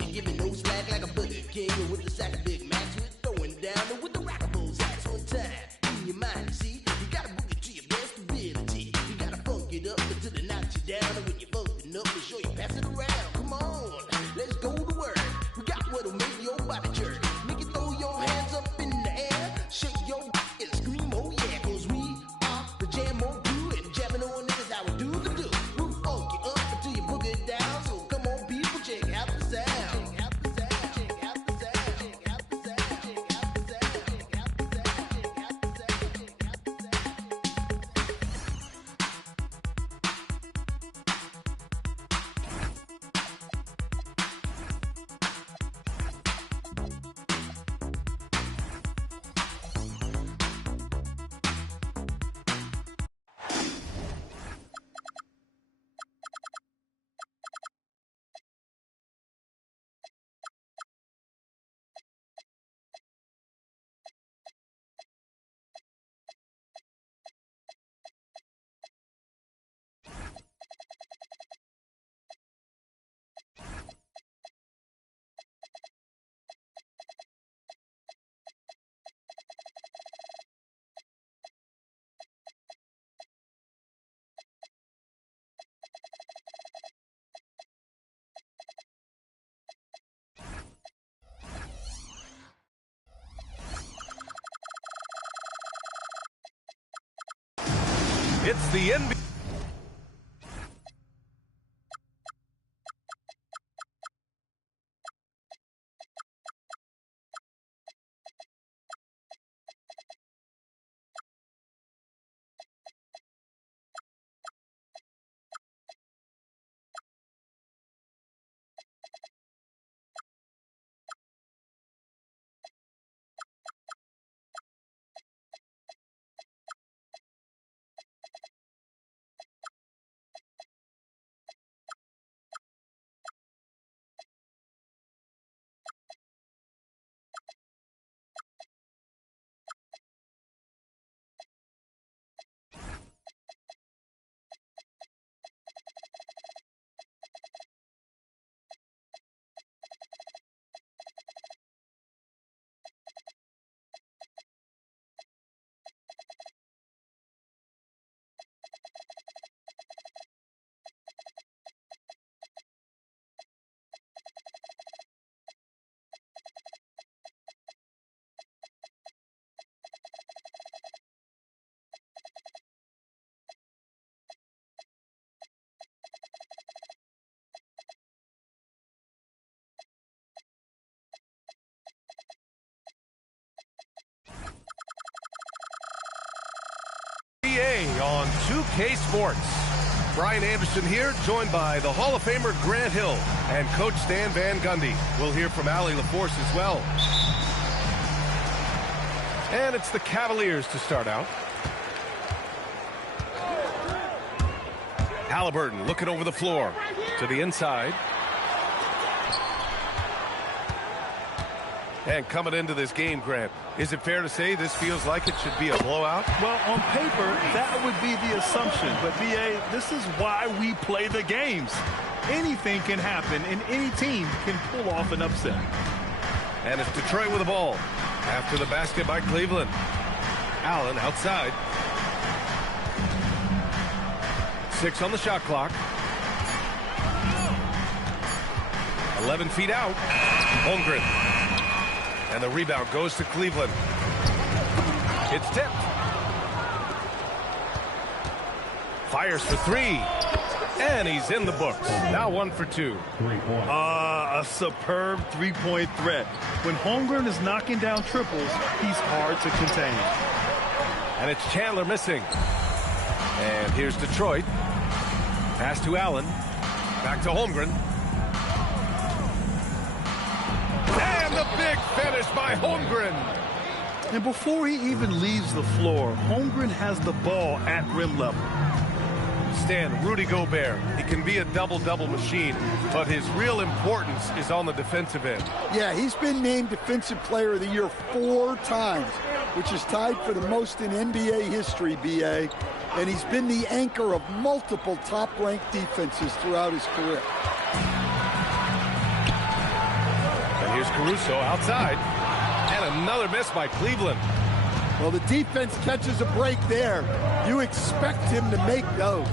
ain't giving no slack like a Burger King with the sack of Big Macs. We're throwing down with the rockables hats on time. In your mind, see, you gotta boogie to your best ability. You gotta funk it up until they knock you down. And when you're funkin' up, make sure you pass it around. Come on, let's go to work. We got what'll make your body jerk. Make you throw your hands up in the air, shake your and scream, oh yeah, 'cause we are the jam on crew and jamming on it is how we do the do. We'll funk you up until you boogie down. So come on, people, check out the sound. Check out the sound. Check out the sound. Check out the sound. Check out the sound. Check out the sound. Check out the sound. Check out the sound. It's the NBA. On 2K Sports. Brian Anderson here, joined by the Hall of Famer Grant Hill and Coach Stan Van Gundy. We'll hear from Allie LaForce as well. And it's the Cavaliers to start out. Halliburton looking over the floor to the inside. And coming into this game, Grant, is it fair to say this feels like it should be a blowout? Well, on paper, that would be the assumption. But, B.A., this is why we play the games. Anything can happen, and any team can pull off an upset. And it's Detroit with the ball. After the basket by Cleveland. Allen outside. 6 on the shot clock. 11 feet out. Holmgren. And the rebound goes to Cleveland. It's tipped. Fires for 3. And he's in the books. Now 1 for 2. A superb three-point threat. When Holmgren is knocking down triples, he's hard to contain. And it's Chandler missing. And here's Detroit. Pass to Allen. Back to Holmgren. And the big finish by Holmgren. And before he even leaves the floor, Holmgren has the ball at rim level. Stan, Rudy Gobert, he can be a double-double machine, but his real importance is on the defensive end. Yeah, he's been named Defensive Player of the Year 4 times, which is tied for the most in NBA history, B.A., and he's been the anchor of multiple top-ranked defenses throughout his career. Here's Caruso outside. And another miss by Cleveland. Well, the defense catches a break there. You expect him to make those.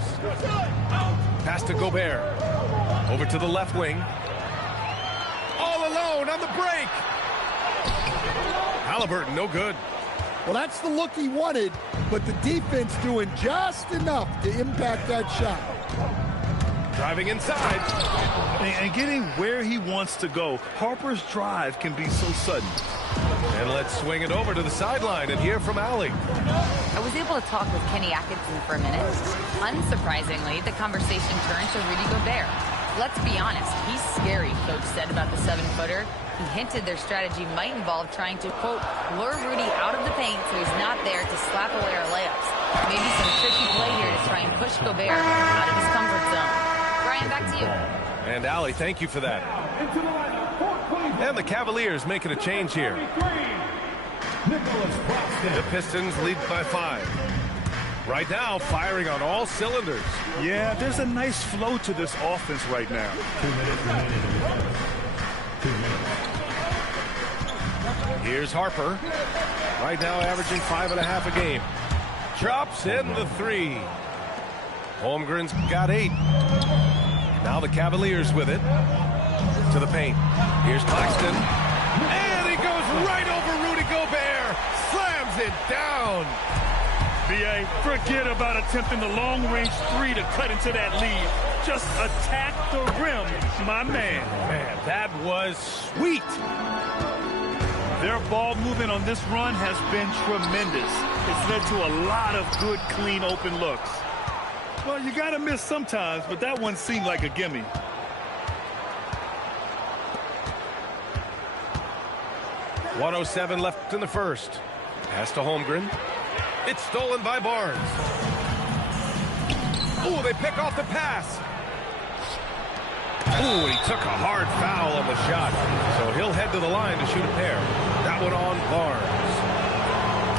Pass to Gobert. Over to the left wing. All alone on the break. Halliburton, no good. Well, that's the look he wanted, but the defense doing just enough to impact that shot. Driving inside. And getting where he wants to go. Harper's drive can be so sudden. And let's swing it over to the sideline and hear from Allie. I was able to talk with Kenny Atkinson for a minute. Unsurprisingly, the conversation turned to Rudy Gobert. Let's be honest, he's scary, Coach said about the 7-footer. He hinted their strategy might involve trying to, quote, lure Rudy out of the paint so he's not there to slap away our layups. Maybe some tricky play here to try and push Gobert out of his comfort zone. Brian, back to you. And Allie, thank you for that. And the Cavaliers making a change here. The Pistons lead by 5. Right now, firing on all cylinders. Yeah, there's a nice flow to this offense right now. 2 minutes remaining in the quarter. 2 minutes. Here's Harper. Right now averaging 5.5 a game. Drops in the 3. Holmgren's got 8. Now the Cavaliers with it. To the paint. Here's Claxton. And he goes right over Rudy Gobert. Slams it down. B.A., forget about attempting the long-range 3 to cut into that lead. Just attack the rim, my man. Man, that was sweet. Their ball movement on this run has been tremendous. It's led to a lot of good, clean, open looks. Well, you got to miss sometimes, but that one seemed like a gimme. .107 left in the first. Pass to Holmgren. It's stolen by Barnes. Ooh, they pick off the pass. Ooh, he took a hard foul on the shot. So he'll head to the line to shoot a pair. That one on Barnes.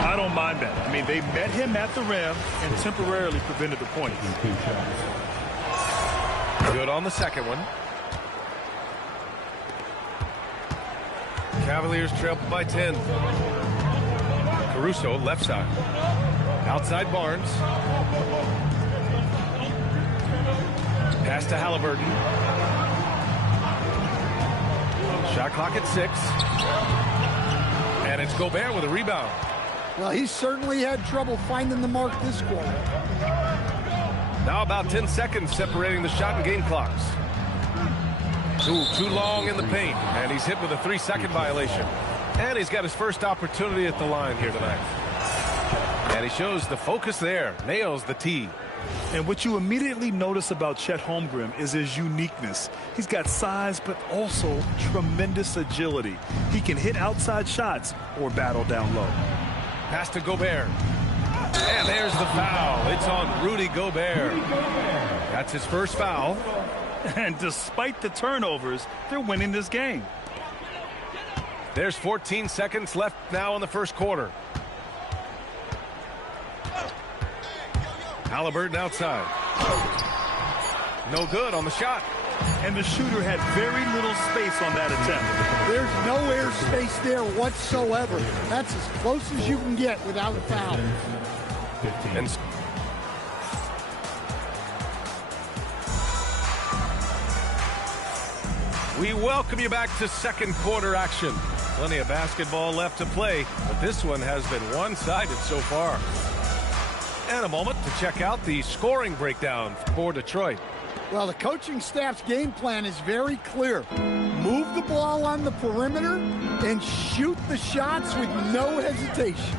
I don't mind that. I mean, they met him at the rim and temporarily prevented the points. Good on the second one. Cavaliers trail by 10. Caruso, left side. Outside Barnes. Pass to Halliburton. Shot clock at 6. And it's Gobert with a rebound. Well, he certainly had trouble finding the mark this quarter. Now about 10 seconds separating the shot and game clocks. Ooh, too long in the paint. And he's hit with a 3-second violation. And he's got his first opportunity at the line here tonight. And he shows the focus there. Nails the tee. And what you immediately notice about Chet Holmgren is his uniqueness. He's got size, but also tremendous agility. He can hit outside shots or battle down low. Pass to Gobert. And there's the foul. It's on Rudy Gobert. That's his first foul. And despite the turnovers, they're winning this game. There's 14 seconds left now in the first quarter. Halliburton outside. No good on the shot. And the shooter had very little space on that attempt. There's no air space there whatsoever. That's as close as you can get without a foul. 15. And we welcome you back to second quarter action. Plenty of basketball left to play, but this one has been one-sided so far. And a moment to check out the scoring breakdown for Detroit. Well, the coaching staff's game plan is very clear. Move the ball on the perimeter and shoot the shots with no hesitation.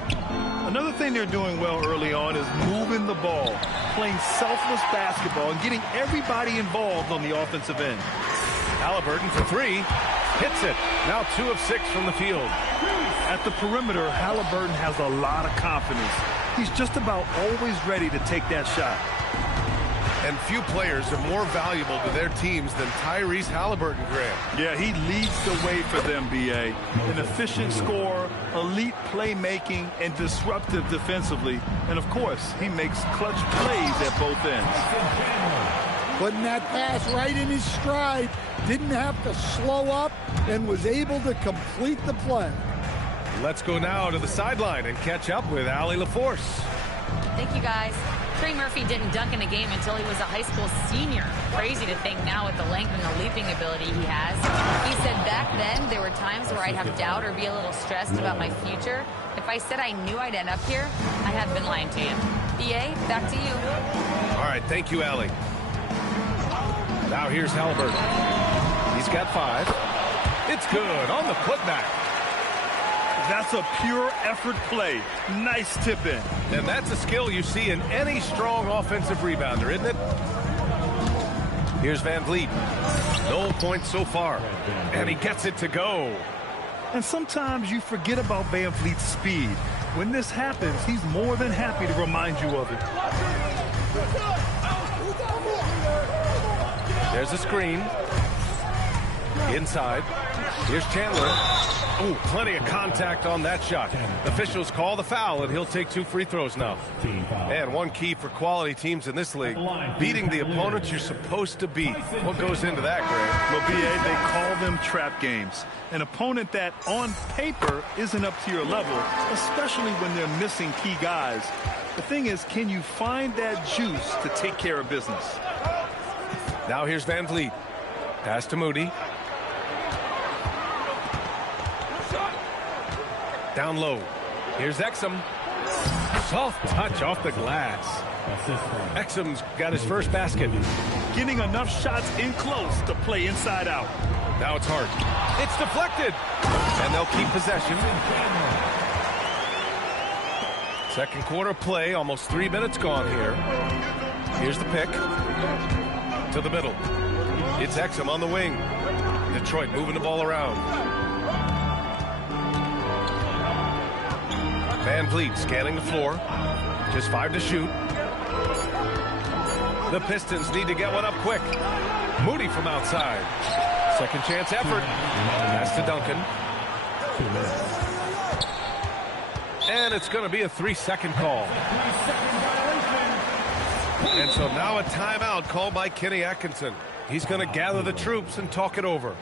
Another thing they're doing well early on is moving the ball, playing selfless basketball, and getting everybody involved on the offensive end. Halliburton for 3. Hits it. Now 2 of 6 from the field. At the perimeter, Halliburton has a lot of confidence. He's just about always ready to take that shot. And few players are more valuable to their teams than Tyrese Halliburton, Grant. Yeah, he leads the way for them, B.A. An efficient scorer, elite playmaking, and disruptive defensively. And, of course, he makes clutch plays at both ends. Putting that pass right in his stride. Didn't have to slow up and was able to complete the play. Let's go now to the sideline and catch up with Allie LaForce. Thank you, guys. Trey Murphy didn't dunk in a game until he was a high school senior. Crazy to think now with the length and the leaping ability he has. He said back then there were times where I'd have doubt or be a little stressed about my future. If I said I knew I'd end up here, I had been lying to you. BA, back to you. All right, thank you, Allie. Now here's Halliburton. He's got 5. It's good on the putback. That's a pure effort play. Nice tip in. And that's a skill you see in any strong offensive rebounder, isn't it? Here's Van Vliet. No points so far. And he gets it to go. And sometimes you forget about Van Vliet's speed. When this happens, he's more than happy to remind you of it. There's a screen. Inside. Here's Chandler. Oh, plenty of contact on that shot. Officials call the foul, and he'll take 2 free throws now. And one key for quality teams in this league, beating the opponents you're supposed to beat. What goes into that, Greg? Well, BA, they call them trap games. An opponent that, on paper, isn't up to your level, especially when they're missing key guys. The thing is, can you find that juice to take care of business? Now here's Van Vliet. Pass to Moody. Down low. Here's Exum. Soft touch off the glass. Exum's got his first basket. Getting enough shots in close to play inside out. Now it's hard. It's deflected. And they'll keep possession. Second quarter play. Almost 3 minutes gone here. Here's the pick. To the middle. It's Exum on the wing. Detroit moving the ball around. Van Vliet scanning the floor. Just 5 to shoot. The Pistons need to get one up quick. Moody from outside. Second chance effort. Pass to Duncan. And it's going to be a 3-second call. And so now a timeout called by Kenny Atkinson. He's going to gather the troops and talk it over.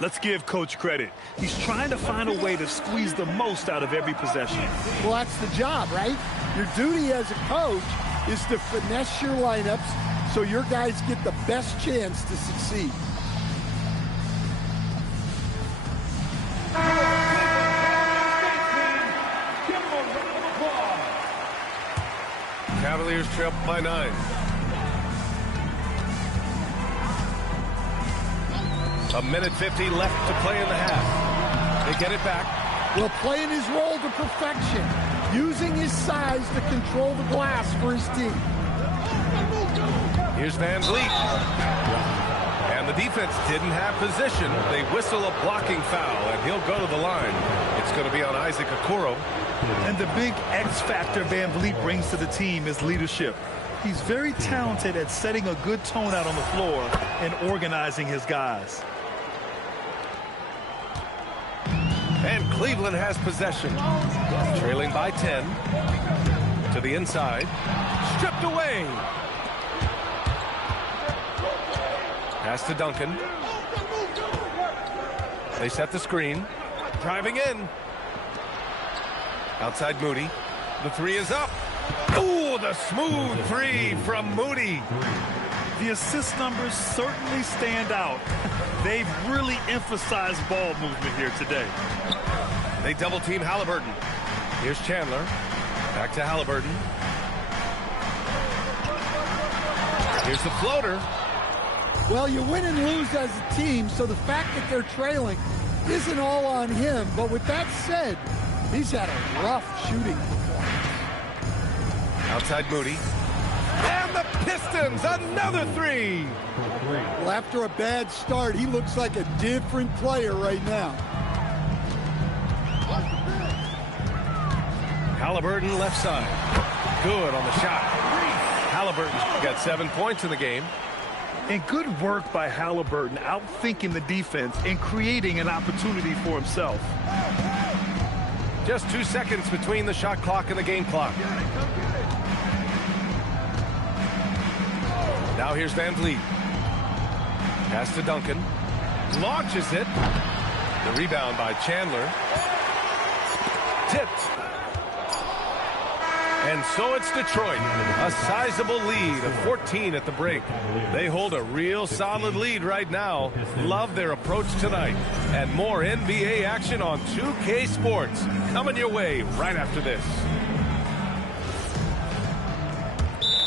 Let's give Coach credit. He's trying to find a way to squeeze the most out of every possession. Well, that's the job, right? Your duty as a coach is to finesse your lineups so your guys get the best chance to succeed. Cavaliers trail by 9. A minute 50 left to play in the half. They get it back. Well, playing his role to perfection, using his size to control the glass for his team. Here's Van Vliet. And the defense didn't have position. They whistle a blocking foul, and he'll go to the line. It's going to be on Isaac Okoro. And the big X factor Van Vliet brings to the team is leadership. He's very talented at setting a good tone out on the floor and organizing his guys. And Cleveland has possession. Trailing by 10. To the inside. Stripped away. Pass to Duncan. They set the screen. Driving in. Outside Moody. The 3 is up. Ooh, the smooth 3 from Moody. The assist numbers certainly stand out. They've really emphasized ball movement here today. They double team Halliburton. Here's Chandler. Back to Halliburton. Here's the floater. Well, you win and lose as a team, so the fact that they're trailing isn't all on him. But with that said, he's had a rough shooting performance. Outside Moody. And the Pistons, another 3. Well, after a bad start, he looks like a different player right now. Halliburton left side. Good on the shot. Halliburton's got 7 points in the game. And good work by Halliburton, outthinking the defense and creating an opportunity for himself. Just 2 seconds between the shot clock and the game clock. Now here's Van Vliet. Pass to Duncan. Launches it. The rebound by Chandler. Tipped. And so it's Detroit. A sizable lead of 14 at the break. They hold a real solid lead right now. Love their approach tonight. And more NBA action on 2K Sports. Coming your way right after this.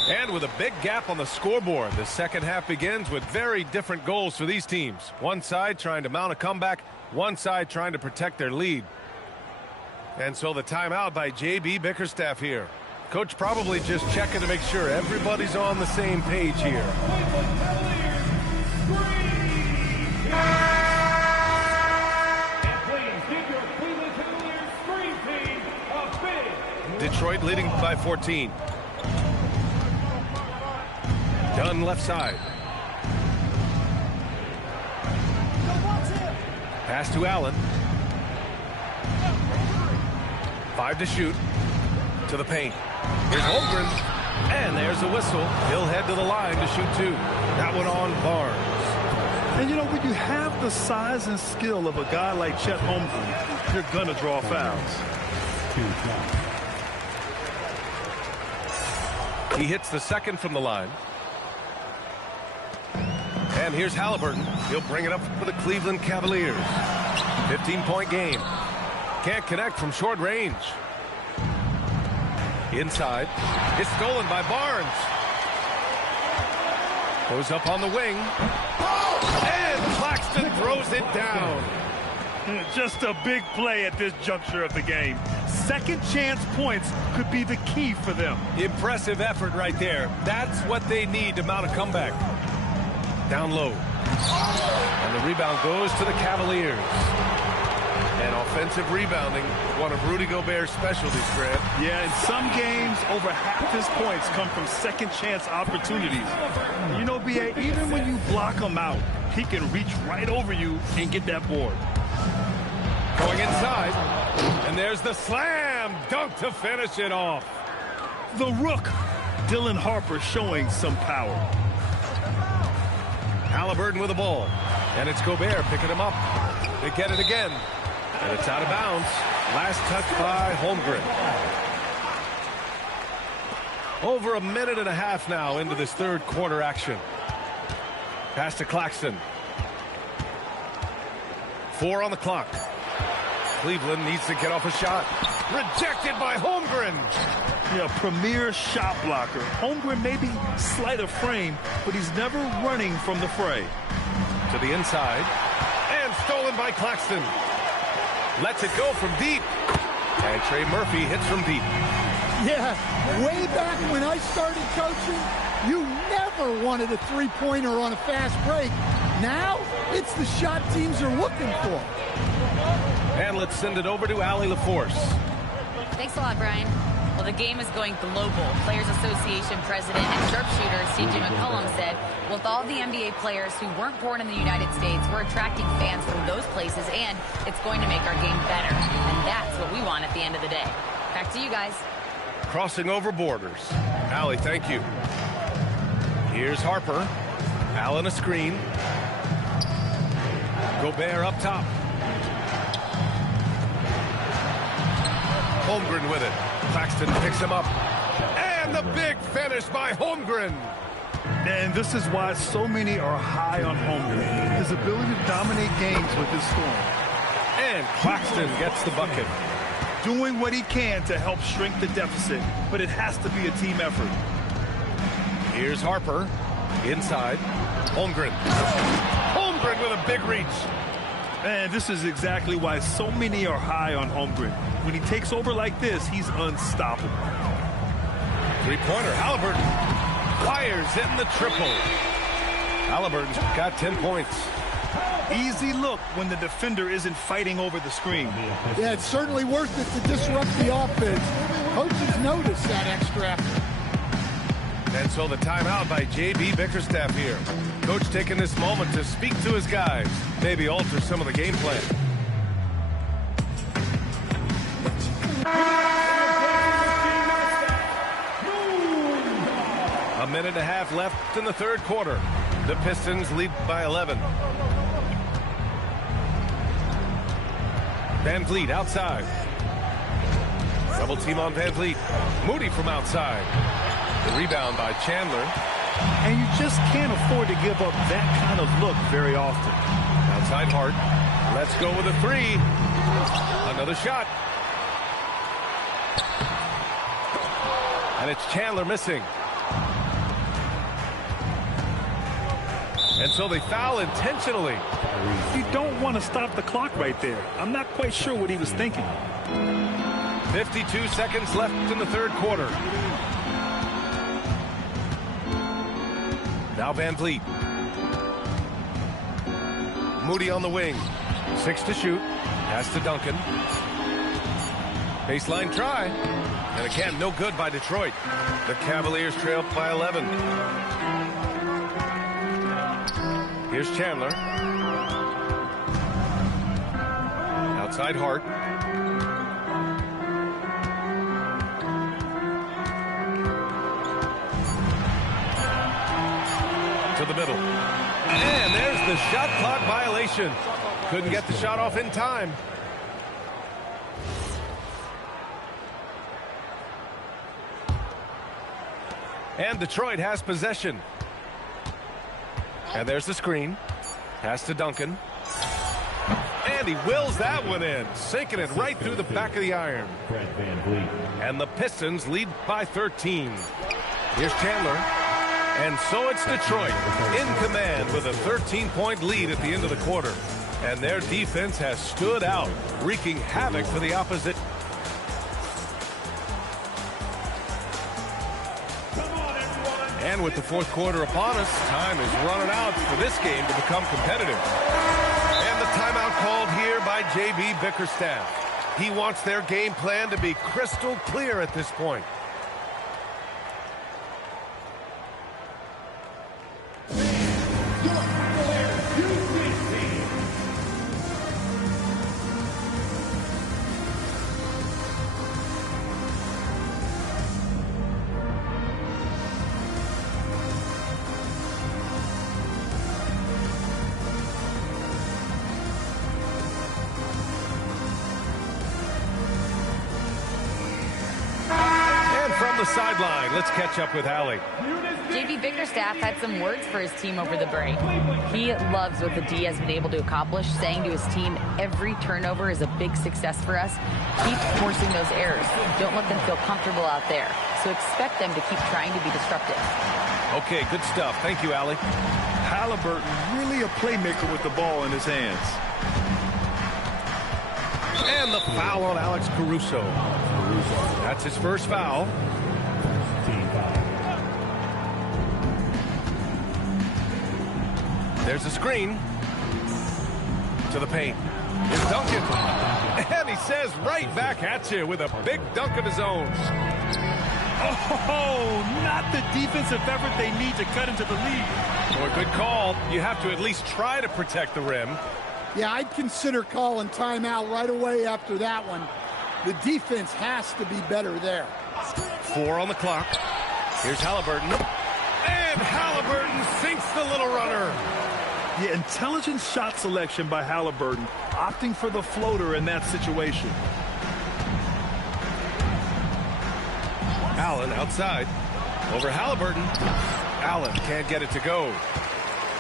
And with a big gap on the scoreboard, the second half begins with very different goals for these teams. One side trying to mount a comeback, one side trying to protect their lead. And so the timeout by J.B. Bickerstaff here. Coach probably just checking to make sure everybody's on the same page here. Detroit leading by 14. Dunn left side. Pass to Allen. 5 to shoot. To the paint. Here's Holmgren. And there's a whistle. He'll head to the line to shoot 2. That one on Barnes. And you know, when you have the size and skill of a guy like Chet Holmgren, you're going to draw fouls. He hits the second from the line. And here's Halliburton. He'll bring it up for the Cleveland Cavaliers. 15-point game. Can't connect from short range. Inside. It's stolen by Barnes. Goes up on the wing. And Claxton throws it down. Just a big play at this juncture of the game. Second chance points could be the key for them. Impressive effort right there. That's what they need to mount a comeback. Down low. And the rebound goes to the Cavaliers. And offensive rebounding, one of Rudy Gobert's specialties, Grant. Yeah, in some games, over half his points come from second chance opportunities. You know, B.A., even when you block him out, he can reach right over you and get that board. Going inside. And there's the slam dunk to finish it off. The Rook, Dylan Harper, showing some power. Halliburton with the ball. And it's Gobert picking him up. They get it again. And it's out of bounds. Last touch by Holmgren. Over a minute and a half now into this third quarter action. Pass to Claxton. 4 on the clock. Cleveland needs to get off a shot. Rejected by Holmgren. Yeah, premier shot blocker. Holmgren may be slight of frame, but he's never running from the fray. To the inside. And stolen by Claxton. Lets it go from deep. And Trey Murphy hits from deep. Yeah, way back when I started coaching, you never wanted a three-pointer on a fast break. Now, it's the shot teams are looking for. And let's send it over to Allie LaForce. Thanks a lot, Brian. Well, the game is going global. Players Association President and sharpshooter C.J. McCollum said, with all the NBA players who weren't born in the United States, we're attracting fans from those places, and it's going to make our game better. And that's what we want at the end of the day. Back to you guys. Crossing over borders. Allie, thank you. Here's Harper. Allen a screen. Gobert up top. Holmgren with it. Claxton picks him up. And the big finish by Holmgren. And this is why so many are high on Holmgren. His ability to dominate games with his scoring. And Claxton gets the bucket. Doing what he can to help shrink the deficit, but it has to be a team effort. Here's Harper. Inside. Holmgren. Holmgren with a big reach. And this is exactly why so many are high on Holmgren. When he takes over like this, he's unstoppable. Three-pointer. Halliburton fires in the triple. Halliburton's got 10 points. Easy look when the defender isn't fighting over the screen. Yeah, it's certainly worth it to disrupt the offense. Coaches notice that extra effort. And so the timeout by J.B. Bickerstaff here. Coach taking this moment to speak to his guys. Maybe alter some of the game plan. A A minute and a half left in the third quarter. The Pistons lead by 11. Van Vliet outside. Double team on Van Vliet. Moody from outside. The rebound by Chandler. And you just can't afford to give up that kind of look very often. Outside Hart. Let's go with a three. Another shot. And it's Chandler missing. And so they foul intentionally. You don't want to stop the clock right there. I'm not quite sure what he was thinking. 52 seconds left in the third quarter. Now Van Vliet. Moody on the wing. 6 to shoot. Pass to Duncan. Baseline try. And again, no good by Detroit. The Cavaliers trail by 11. Here's Chandler. Outside Hart. To the middle. And there's the shot clock violation. Couldn't get the shot off in time. And Detroit has possession. And there's the screen. Pass to Duncan. And he wills that one in, sinking it right through the back of the iron. And the Pistons lead by 13. Here's Chandler. And so it's Detroit in command with a 13-point lead at the end of the quarter. And their defense has stood out, wreaking havoc for the opposite. And with the fourth quarter upon us, time is running out for this game to become competitive. And the timeout called here by J.B. Bickerstaff. He wants their game plan to be crystal clear at this point. The sideline. Let's catch up with Allie. J.B. Bickerstaff had some words for his team over the break. He loves what the D has been able to accomplish, saying to his team, every turnover is a big success for us. Keep forcing those errors. Don't let them feel comfortable out there. So expect them to keep trying to be disruptive. Okay, good stuff. Thank you, Allie. Halliburton, really a playmaker with the ball in his hands. And the foul on Alex Caruso. That's his first foul. There's a screen to the paint. Here's Duncan. And he says right back at you with a big dunk of his own. Oh, not the defensive effort they need to cut into the lead. Well, good call. You have to at least try to protect the rim. Yeah, I'd consider calling timeout right away after that one. The defense has to be better there. 4 on the clock. Here's Halliburton. And Halliburton sinks the little runner. Yeah, intelligent shot selection by Halliburton, opting for the floater in that situation. Allen outside. Over Halliburton. Allen can't get it to go.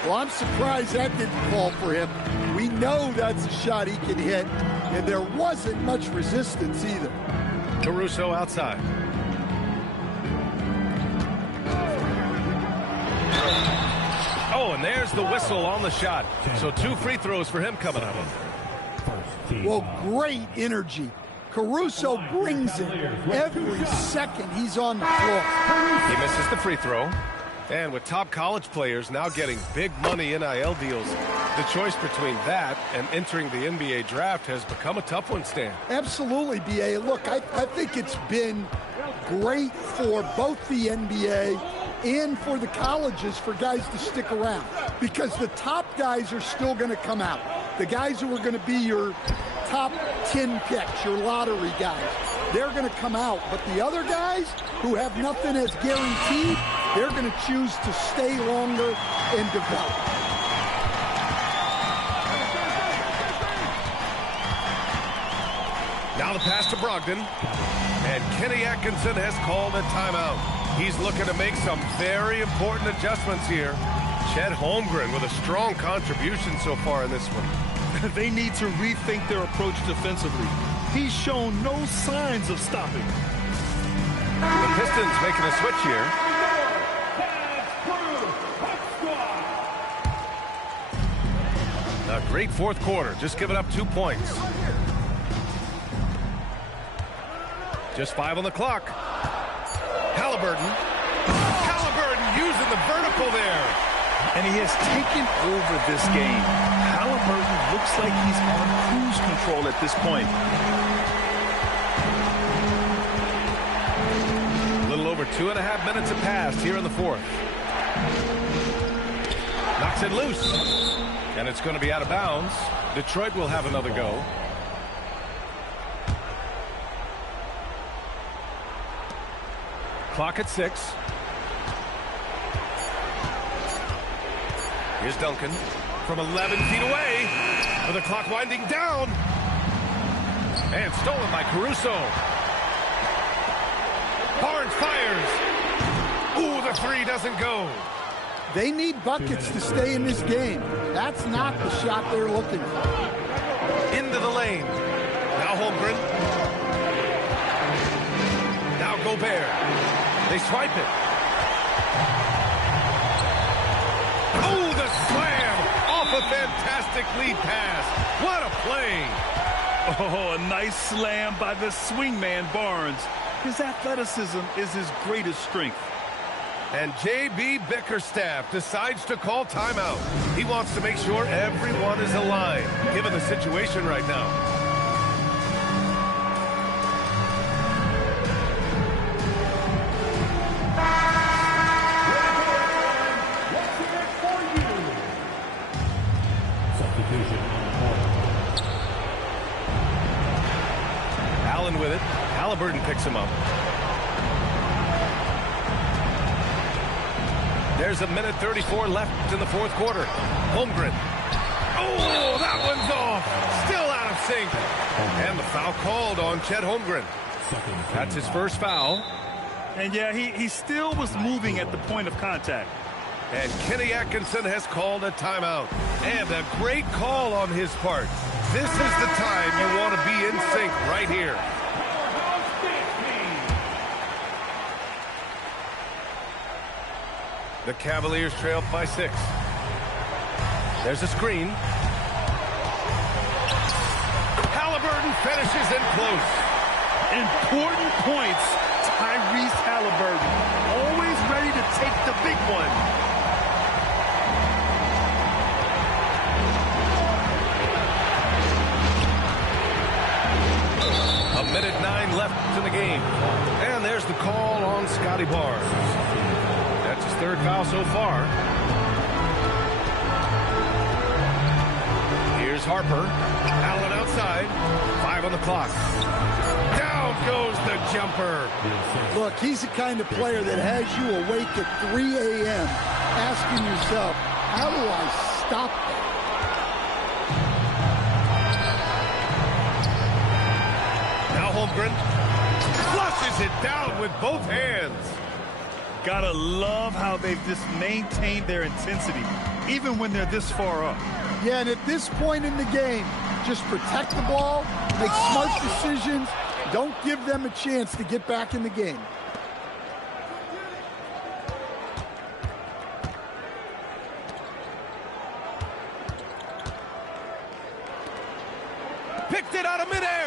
Well, I'm surprised that didn't fall for him. We know that's a shot he can hit, and there wasn't much resistance either. Caruso outside. Oh, and there's the whistle on the shot. So 2 free throws for him coming up. Well, great energy. Caruso brings it every second he's on the floor. He misses the free throw. And with top college players now getting big money NIL deals, the choice between that and entering the NBA draft has become a tough one, Stan. Absolutely, B.A. Look, I think it's been great for both the NBA and for the colleges for guys to stick around, because the top guys are still going to come out. The guys who are going to be your top 10 picks, your lottery guys, they're going to come out. But the other guys who have nothing as guaranteed, they're going to choose to stay longer and develop. Now the pass to Brogdon. And Kenny Atkinson has called a timeout. He's looking to make some very important adjustments here. Chet Holmgren with a strong contribution so far in this one. They need to rethink their approach defensively. He's shown no signs of stopping. The Pistons making a switch here. A great fourth quarter, just giving up 2 points. Just 5 on the clock. Halliburton using the vertical there. And he has taken over this game. Halliburton looks like he's on cruise control at this point. A little over 2.5 minutes have passed here in the fourth. Knocks it loose. And it's going to be out of bounds. Detroit will have another go. Clock at 6. Here's Duncan from 11 feet away with the clock winding down. And stolen by Caruso. Barnes fires. Ooh, the three doesn't go. They need buckets to stay in this game. That's not the shot they're looking for. Into the lane. Now Holmgren. Now Gobert. They swipe it. Oh, the slam off a fantastic lead pass. What a play. Oh, a nice slam by the swingman Barnes. His athleticism is his greatest strength. And J.B. Bickerstaff decides to call timeout. He wants to make sure everyone is aligned, given the situation right now. Allen with it. Halliburton picks him up. There's 1:34 left in the fourth quarter. Holmgren. Oh, that one's off. Still out of sync. And the foul called on Chet Holmgren. That's his first foul. And yeah, he still was moving at the point of contact. And Kenny Atkinson has called a timeout. And a great call on his part. This is the time you want to be in sync right here. The Cavaliers trail by 6. There's a screen. Halliburton finishes in close. Important points, Tyrese Halliburton. Always ready to take the big one. A 1:09 left in the game. And there's the call on Scotty Barnes. That's his third foul so far. Here's Harper. Allen outside. 5 on the clock. Down goes the jumper. Look, he's the kind of player that has you awake at 3 a.m. asking yourself, how do I stop that? Now Holmgren flushes it down with both hands. Gotta love how they've just maintained their intensity, even when they're this far up. Yeah, and at this point in the game, just protect the ball, make smart decisions, don't give them a chance to get back in the game. Picked it out of midair.